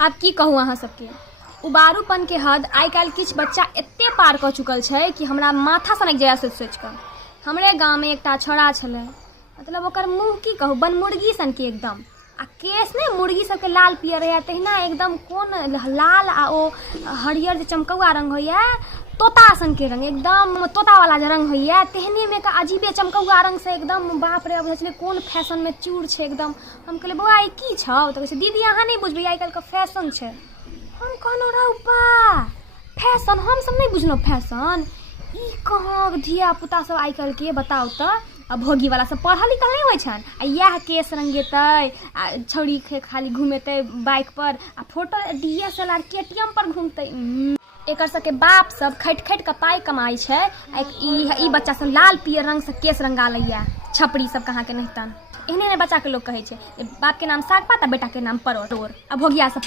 आब की कहूँ अहाँ सबके उबारूपन के हद आइ काल्हि किछु बच्चा एते पार कऽ चुकल छै कि हमरा माथा सनक जाइए सोचि कऽ। हमरे गाँवमे एकटा छोड़ा छलै, मतलब ओकर मुँह की कहू बनमुर्गी सनके एकदम, आ केस ने मुर्गी सबके लाल पियर रहैए तहिना एकदम कोन लाल आ ओ हरियर जे चमकौआ रंग होइए तोता सनके रंग, एकदम तोतावाला जे रंग होइए तेहनेमे का अजीबे चमकौआ रंग से एकदम बाप रे बुझै छलै कोन फैशनमे चूड़ छै एकदम। हम कहलियै बौआ ई की छौ? तऽ कहै छै दीदी अहाँ नहि बुझबै आइ काल्हिके फैशन छै। हम कहलहुँ रौ बा फैशन, हमसब नहि बुझलहुँ फैशन, ई कहाँ धिया पुता सब आइ काल्हिके बताउ तऽ। आ भोगीवाला सब पढ़ल लिखल नहि होइ छनि आ इएह केस रंगेतै आ छौड़ी खाली घुमेतै बाइक पर आ फोटो DSLR KTM पर घूमतै। एकर सबके बाप सब खटि खटि कऽ पाइ कमाइ छै आ ई बच्चा सब लाल पियर रंग से केस रंगा लैया, छपरी सब कहाँ के नहितन। एहने बच्चा के लोग कहै छै बाप के नाम सागपात आ बेटा के नाम परोर आ भोगिया सब